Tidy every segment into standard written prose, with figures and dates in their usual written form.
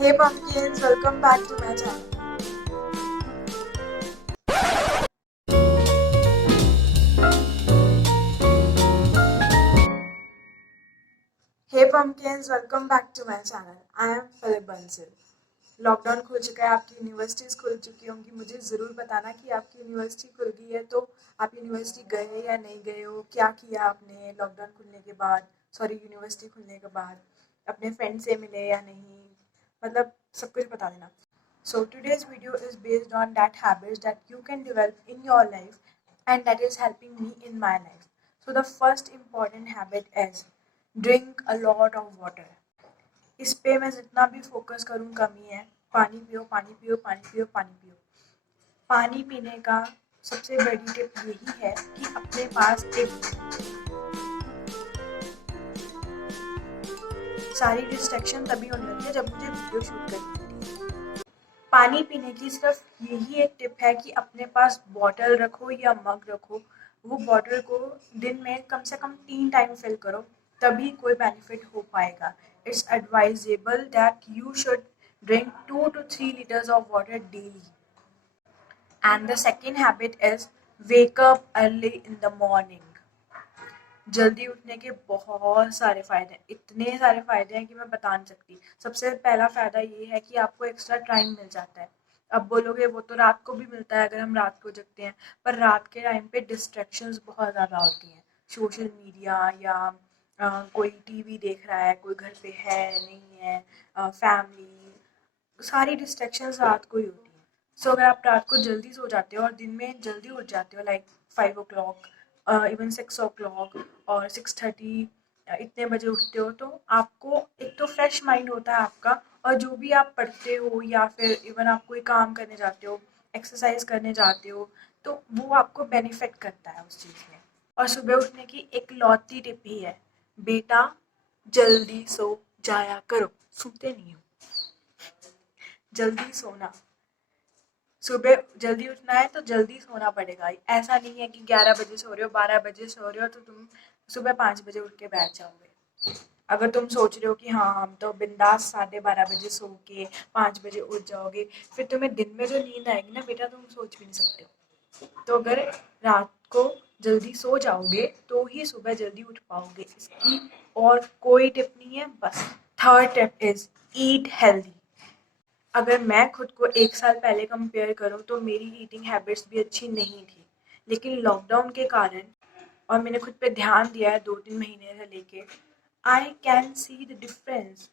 Hey pumpkins, welcome back to my channel. Hey pumpkins, welcome back to my channel. I am Philip Bansal. Lockdown खुल चुका है, आपकी universities खुल चुकी होंगी। मुझे ज़रूर बताना कि आपकी यूनिवर्सिटी खुल गई है तो आप यूनिवर्सिटी गए या नहीं गए हो, क्या किया आपने लॉकडाउन खुलने के बाद, सॉरी यूनिवर्सिटी खुलने के बाद, अपने फ्रेंड से मिले या नहीं, मतलब सब कुछ बता देना। So today's video is based on that habits that you can develop in your life and that is helping me in my life. So the first important habit is drink a lot of water. इस पे मैं जितना भी focus करूँ कम ही है। पानी पियो, पानी पियो, पानी पियो, पानी पियो। पानी पीने का सबसे बड़ी टिप यही है कि अपने पास एक सारी डिस्ट्रैक्शन तभी होने लगती है जब मुझे वीडियो शूट करनी होती है। पानी पीने की सिर्फ यही एक टिप है कि अपने पास बॉटल रखो या मग रखो। वो बॉटल को दिन में कम से कम 3 टाइम फिल करो, तभी कोई बेनिफिट हो पाएगा। It's advisable that you should drink 2 to 3 liters of water daily. And the second habit is wake up early in the morning. जल्दी उठने के बहुत सारे फ़ायदे हैं, इतने सारे फ़ायदे हैं कि मैं बता नहीं सकती। सबसे पहला फ़ायदा ये है कि आपको एक्स्ट्रा टाइम मिल जाता है। अब बोलोगे वो तो रात को भी मिलता है अगर हम रात को जगते हैं, पर रात के टाइम पे डिस्ट्रैक्शंस बहुत ज़्यादा होती हैं। सोशल मीडिया या कोई टीवी देख रहा है, कोई घर पे है नहीं है, फैमिली, सारी डिस्ट्रैक्शंस रात को ही होती हैं। सो अगर आप रात को जल्दी सो जाते हो और दिन में जल्दी उठ जाते हो, लाइक 5 o'clock, इवन 6 o'clock और 6:30, इतने बजे उठते हो, तो आपको एक तो फ्रेश माइंड होता है आपका, और जो भी आप पढ़ते हो या फिर इवन आप कोई काम करने जाते हो, एक्सरसाइज करने जाते हो, तो वो आपको बेनिफिट करता है उस चीज़ में। और सुबह उठने की एक लौती टिप ही है, बेटा जल्दी सो जाया करो। सुनते नहीं हो, जल्दी सोना। सुबह जल्दी उठना है तो जल्दी सोना पड़ेगा। ऐसा नहीं है कि 11 बजे सो रहे हो, 12 बजे सो रहे हो तो तुम सुबह 5 बजे उठ के बैठ जाओगे। अगर तुम सोच रहे हो कि हाँ हम तो बिंदास 12:30 बजे सो के 5 बजे उठ जाओगे, फिर तुम्हें दिन में जो नींद आएगी ना बेटा, तुम सोच भी नहीं सकते हो। तो अगर रात को जल्दी सो जाओगे तो ही सुबह जल्दी उठ पाओगे। इसकी और कोई टिप नहीं है। बस third tip is eat healthy. अगर मैं खुद को 1 साल पहले कंपेयर करूँ तो मेरी ईटिंग हैबिट्स भी अच्छी नहीं थी, लेकिन लॉकडाउन के कारण और मैंने खुद पे ध्यान दिया है 2-3 महीने से लेके, I can see the difference.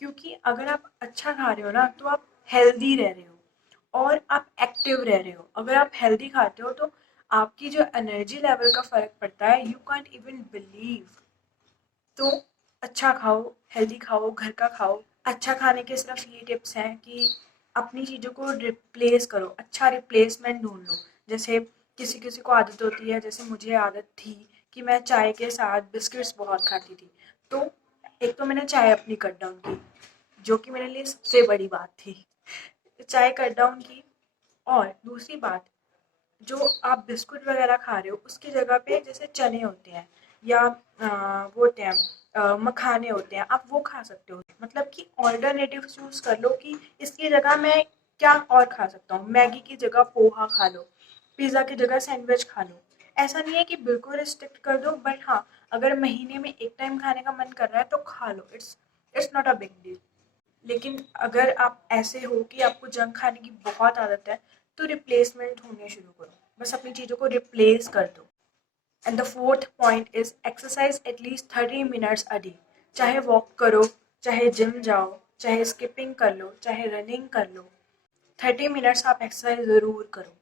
क्योंकि अगर आप अच्छा खा रहे हो ना तो आप हेल्दी रह रहे हो और आप एक्टिव रह रहे हो। अगर आप हेल्दी खाते हो तो आपकी जो एनर्जी लेवल का फ़र्क पड़ता है, यू कांट इवन बिलीव। तो अच्छा खाओ, हेल्दी खाओ, घर का खाओ। अच्छा खाने के सिर्फ ये टिप्स हैं कि अपनी चीज़ों को रिप्लेस करो, अच्छा रिप्लेसमेंट ढूंढ लो। जैसे किसी किसी को आदत होती है, जैसे मुझे आदत थी कि मैं चाय के साथ बिस्किट्स बहुत खाती थी। तो एक तो मैंने चाय अपनी कट डाउन की, जो कि मेरे लिए सबसे बड़ी बात थी। चाय कट डाउन की। और दूसरी बात, जो आप बिस्कुट वगैरह खा रहे हो उसकी जगह पे जैसे चने होते हैं या वो होते हैं, मखाने होते हैं, आप वो खा सकते हो। मतलब कि ऑल्टरनेटिव चूज कर लो कि इसकी जगह मैं क्या और खा सकता हूँ। मैगी की जगह पोहा खा लो, पिज़्ज़ा की जगह सैंडविच खा लो। ऐसा नहीं है कि बिल्कुल रिस्ट्रिक्ट कर दो, बट हाँ, अगर महीने में एक टाइम खाने का मन कर रहा है तो खा लो। It's it's not a big deal. लेकिन अगर आप ऐसे हो कि आपको जंक खाने की बहुत आदत है, तो रिप्लेसमेंट ढूंढने शुरू करो। बस अपनी चीज़ों को रिप्लेस कर दो। And the fourth point is exercise at least 30 minutes a day. चाहे वॉक करो, चाहे जिम जाओ, चाहे स्किपिंग कर लो, चाहे रनिंग कर लो, 30 मिनट्स आप एक्सरसाइज ज़रूर करो।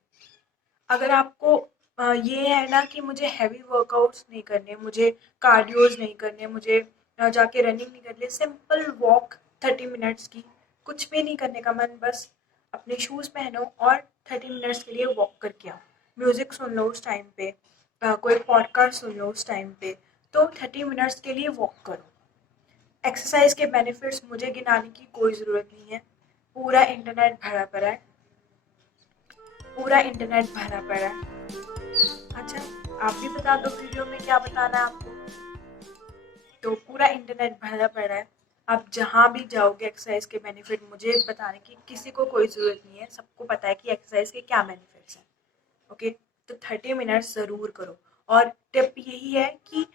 अगर आपको ये है ना कि मुझे हैवी वर्कआउट्स नहीं करने, मुझे कार्डियोज नहीं करने, मुझे जाके रनिंग नहीं करनी, सिंपल वॉक 30 मिनट्स की, कुछ भी नहीं करने का मन, बस अपने शूज़ पहनो और 30 मिनट्स के लिए वॉक करके आओ। म्यूज़िक सुन लो उस टाइम पे, कोई पॉडकास्ट सुन लो उस टाइम पे, तो 30 मिनट्स के लिए वॉक करो। एक्सरसाइज के बेनिफिट्स मुझे गिनाने की कोई ज़रूरत नहीं है, पूरा इंटरनेट भरा पड़ा है, पूरा इंटरनेट भरा पड़ा है। अच्छा, आप भी बता दो वीडियो में क्या बताना है आपको। तो पूरा इंटरनेट भरा पड़ा है, आप जहाँ भी जाओगे एक्सरसाइज के बेनिफिट मुझे बताने की किसी को कोई ज़रूरत नहीं है, सबको पता है कि एक्सरसाइज के क्या बेनिफिट्स हैं। ओके, तो 30 मिनट्स ज़रूर करो। और टिप यही है कि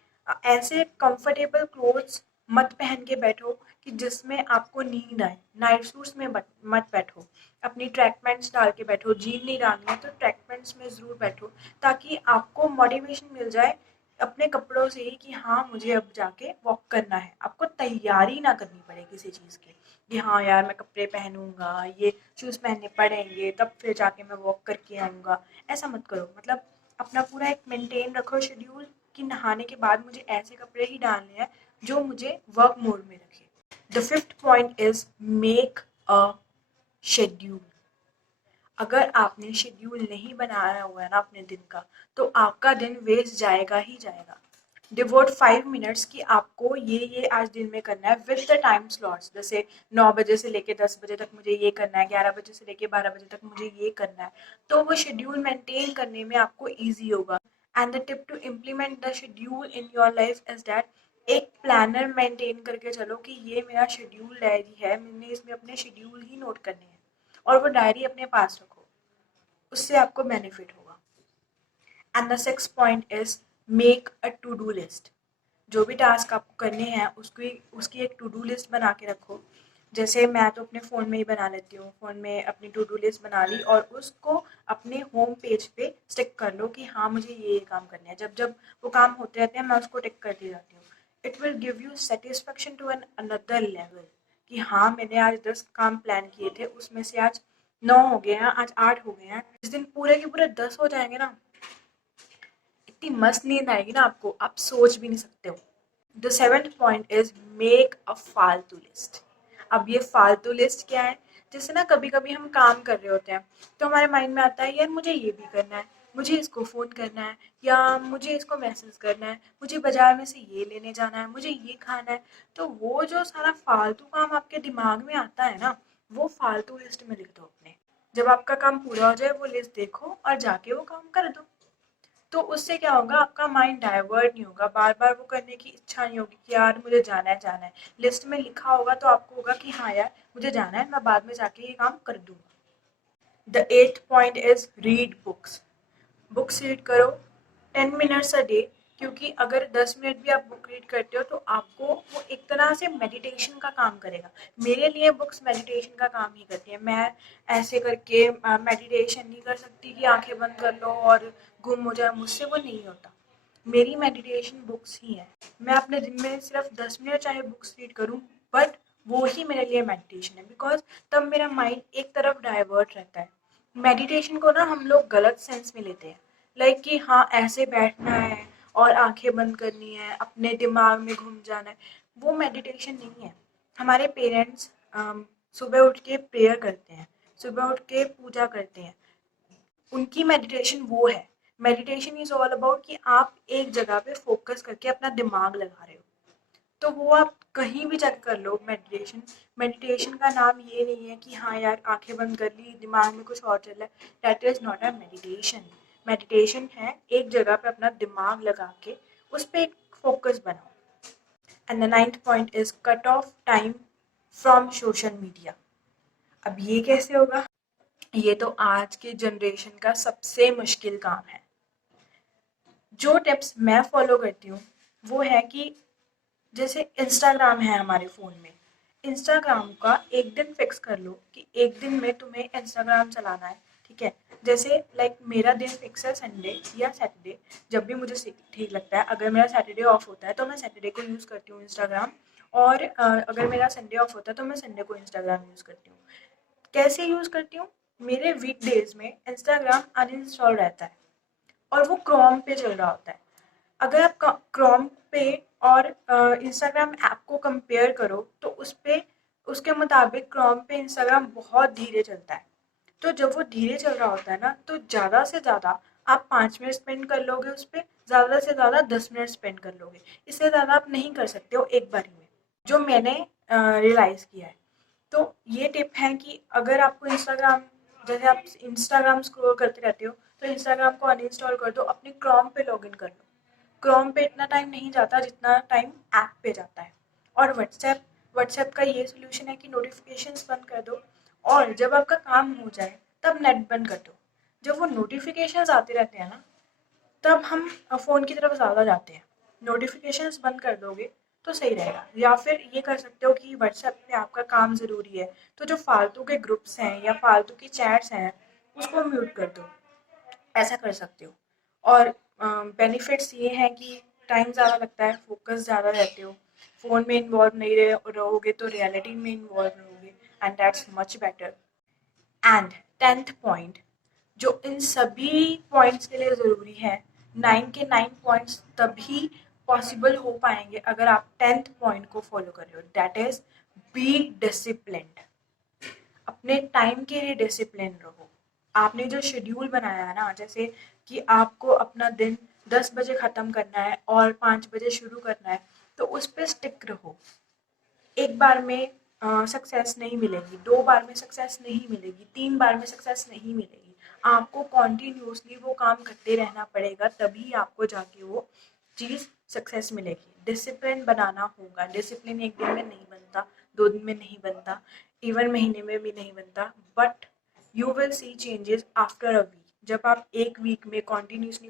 ऐसे कंफर्टेबल क्लोथ्स मत पहन के बैठो कि जिसमें आपको नींद आए। नाइट सूट्स में मत बैठो, अपनी ट्रैक पैंट्स डाल के बैठो। जीन नहीं डालनी है तो ट्रैक पैंट्स में ज़रूर बैठो, ताकि आपको मोटिवेशन मिल जाए अपने कपड़ों से ही कि हाँ मुझे अब जाके वॉक करना है। आपको तैयारी ना करनी पड़े किसी चीज़ की कि हाँ यार मैं कपड़े पहनूंगा, ये शूज़ पहनने पड़ेंगे, तब फिर जाके मैं वॉक करके आऊँगा। ऐसा मत करो। मतलब अपना पूरा एक मेंटेन रखो शेड्यूल कि नहाने के बाद मुझे ऐसे कपड़े ही डालने हैं जो मुझे वर्क मोड में रखे। The fifth point is make a schedule. अगर आपने शेड्यूल नहीं बनाया हुआ है ना अपने दिन का, तो आपका दिन वेस्ट जाएगा ही जाएगा। डिवोट 5 मिनट्स कि आपको ये आज दिन में करना है विद द टाइम स्लॉट्स। जैसे 9 बजे से लेके 10 बजे तक मुझे ये करना है, 11 बजे से लेके 12 बजे तक मुझे ये करना है। तो वो शेड्यूल मेंटेन करने में आपको ईजी होगा। And the tip to implement the schedule in your life is that एक प्लानर मेंटेन करके चलो कि ये मेरा शेड्यूल डायरी है, मैंने इसमें अपने शेड्यूल ही नोट करने हैं, और वो डायरी अपने पास रखो, उससे आपको बेनिफिट होगा। And the six point is make a to do list. जो भी टास्क आपको करने हैं उसकी एक टू डू लिस्ट बना के रखो। जैसे मैं तो अपने फ़ोन में ही बना लेती हूँ, फ़ोन में अपनी टू डू लिस्ट बना ली और उसको अपने होम पेज पे स्टिक कर लो कि हाँ मुझे ये काम करने हैं। जब जब वो काम होते रहते हैं मैं उसको टिक करती जाती हूँ। It will give you satisfaction to an another level कि हाँ मैंने आज 10 काम प्लान किए थे, उसमें से आज 9 हो गए हैं, आज 8 हो गए हैं। जिस दिन पूरे के पूरे 10 हो जाएंगे ना, इतनी मस्त नींद आएगी ना आपको, आप सोच भी नहीं सकते हो। The seventh point is make अ फालतू लिस्ट। अब ये फालतू लिस्ट क्या है? जैसे ना कभी कभी हम काम कर रहे होते हैं तो हमारे माइंड में आता है यार मुझे ये भी करना है, मुझे इसको फ़ोन करना है, या मुझे इसको मैसेज करना है, मुझे बाजार में से ये लेने जाना है, मुझे ये खाना है। तो वो जो सारा फालतू काम आपके दिमाग में आता है ना, वो फालतू लिस्ट में लिख दो अपने। जब आपका काम पूरा हो जाए वो लिस्ट देखो और जाके वो काम कर दो। तो उससे क्या होगा, आपका माइंड डाइवर्ट नहीं होगा, बार बार वो करने की इच्छा नहीं होगी कि यार मुझे जाना है जाना है। लिस्ट में लिखा होगा तो आपको होगा कि हाँ यार मुझे जाना है, मैं बाद में जाके ये काम कर दूंगा। The eighth point is read books. Books read करो 10 मिनट्स अ डे, क्योंकि अगर 10 मिनट भी आप बुक रीड करते हो तो आपको वो एक तरह से मेडिटेशन का काम करेगा। मेरे लिए बुक्स मेडिटेशन का काम ही करती है। मैं ऐसे करके मेडिटेशन नहीं कर सकती कि आंखें बंद कर लो और गुम हो जाए, मुझसे वो नहीं होता। मेरी मेडिटेशन बुक्स ही है। मैं अपने दिन में सिर्फ 10 मिनट चाहे बुक्स रीड करूँ, बट वो ही मेरे लिए मेडिटेशन है, बिकॉज तब मेरा माइंड एक तरफ डाइवर्ट रहता है। मेडिटेशन को ना हम लोग गलत सेंस में लेते हैं, लाइक कि हाँ ऐसे बैठना है और आंखें बंद करनी है, अपने दिमाग में घुम जाना है। वो मेडिटेशन नहीं है। हमारे पेरेंट्स सुबह उठ के प्रेयर करते हैं, सुबह उठ के पूजा करते हैं, उनकी मेडिटेशन वो है। मेडिटेशन इज ऑल अबाउट कि आप एक जगह पे फोकस करके अपना दिमाग लगा रहे हो। तो वो आप कहीं भी जाकर कर लो मेडिटेशन। मेडिटेशन का नाम ये नहीं है कि हाँ यार आंखें बंद कर ली, दिमाग में कुछ और चल रहा है। That is not a meditation. Meditation है एक जगह पे अपना दिमाग लगा के उस पर एक फोकस बनाओ। And the ninth point is cut off time from social media. अब ये कैसे होगा? ये तो आज के जनरेशन का सबसे मुश्किल काम है। जो टिप्स मैं फॉलो करती हूँ वो है कि जैसे इंस्टाग्राम है हमारे फ़ोन में, इंस्टाग्राम का एक दिन फिक्स कर लो कि एक दिन में तुम्हें इंस्टाग्राम चलाना है, ठीक है? जैसे लाइक मेरा दिन फिक्स है संडे या सैटरडे, जब भी मुझे ठीक लगता है। अगर मेरा सैटरडे ऑफ होता है तो मैं सैटरडे को यूज़ करती हूँ इंस्टाग्राम, और अगर मेरा संडे ऑफ होता है तो मैं संडे को इंस्टाग्राम यूज़ करती हूँ। कैसे यूज़ करती हूँ? मेरे वीकडेज में इंस्टाग्राम अनइंस्टॉल रहता है और वो क्रोम पे चल रहा होता है। अगर आप क्रोम पे और इंस्टाग्राम ऐप को कंपेयर करो तो उस पे उसके मुताबिक क्रोम पे इंस्टाग्राम बहुत धीरे चलता है। तो जब वो धीरे चल रहा होता है ना, तो ज़्यादा से ज़्यादा आप 5 मिनट स्पेंड कर लोगे उस पर, ज़्यादा से ज़्यादा 10 मिनट स्पेंड कर लोगे। इससे ज़्यादा आप नहीं कर सकते हो एक बारी में, जो मैंने रियलाइज़ किया है। तो ये टिप है कि अगर आपको इंस्टाग्राम, जैसे आप इंस्टाग्राम स्क्रॉल करते रहते हो तो इंस्टाग्राम को अनइंस्टॉल कर दो, अपने क्रोम पे लॉगिन कर लो। क्रोम पे इतना टाइम नहीं जाता जितना टाइम ऐप पे जाता है। और व्हाट्सएप व्हाट्सएप का ये सोल्यूशन है कि नोटिफिकेशंस बंद कर दो और जब आपका काम हो जाए तब नेट बंद कर दो। जब वो नोटिफिकेशंस आते रहते हैं ना, तब हम फ़ोन की तरफ ज़्यादा जाते हैं। नोटिफिकेशंस बंद कर दोगे तो सही रहेगा। या फिर ये कर सकते हो कि व्हाट्सएप पे आपका काम ज़रूरी है तो जो फालतू के ग्रुप्स हैं या फालतू की चैट्स हैं उसको म्यूट कर दो, ऐसा कर सकते हो। और बेनिफिट्स ये हैं कि टाइम ज़्यादा लगता है, फोकस ज़्यादा रहते हो, फ़ोन में इन्वॉल्व नहीं रहोगे तो रियलिटी में इन्वॉल्व रहोगे, and that's much better. And 10th point, जो इन सभी पॉइंट्स के लिए ज़रूरी है, 9 के 9 पॉइंट्स तभी पॉसिबल हो पाएंगे अगर आप 10th पॉइंट को फॉलो कर रहे हो, दैट इज़ बी डिसिप्लिन्ड। अपने टाइम के लिए डिसिप्लिन रहो। आपने जो शेड्यूल बनाया है ना, जैसे कि आपको अपना दिन 10 बजे ख़त्म करना है और 5 बजे शुरू करना है, तो उस पर स्टिक रहो। एक बार में सक्सेस नहीं मिलेगी, 2 बार में सक्सेस नहीं मिलेगी, 3 बार में सक्सेस नहीं मिलेगी। आपको कॉन्टिन्यूसली वो काम करते रहना पड़ेगा, तभी आपको जाके वो चीज़ सक्सेस मिलेगी। डिसिप्लिन बनाना होगा। डिसिप्लिन एक दिन में नहीं बनता, 2 दिन में नहीं बनता, इवन महीने में भी नहीं बनता, but you will see changes after a week. जब आप एक वीक में कॉन्टिन्यूसली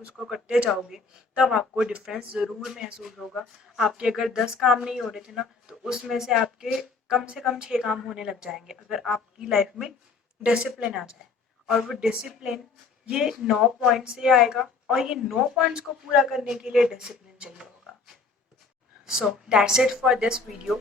उसको करते जाओगे तब आपको डिफरेंस ज़रूर महसूस होगा। आपके अगर 10 काम नहीं हो रहे थे ना, तो उसमें से आपके कम से कम 6 काम होने लग जाएंगे अगर आपकी लाइफ में डिसिप्लिन आ जाए। और वो डिसिप्लिन ये 9 पॉइंट से आएगा और ये 9 पॉइंट्स को पूरा करने के लिए डिसिप्लिन चाहिए होगा। So that's it for this video.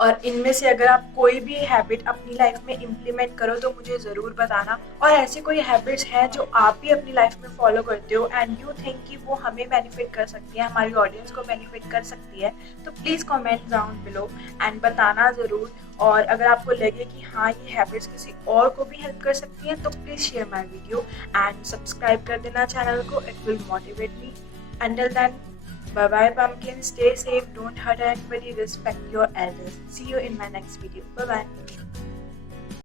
और इनमें से अगर आप कोई भी हैबिट अपनी लाइफ में इम्प्लीमेंट करो तो मुझे ज़रूर बताना। और ऐसे कोई हैबिट्स हैं जो आप भी अपनी लाइफ में फॉलो करते हो एंड यू थिंक कि वो हमें बेनिफिट कर सकती है, हमारी ऑडियंस को बेनिफिट कर सकती है, तो please comment down below and बताना ज़रूर। और अगर आपको लगे कि हाँ ये हैबिट्स किसी और को भी हेल्प कर सकती हैं तो please share my video and subscribe कर देना चैनल को। It will motivate me. Until then, bye bye pumpkin, stay safe, don't hurt anybody, respect your elders. See you in my next video. Bye bye.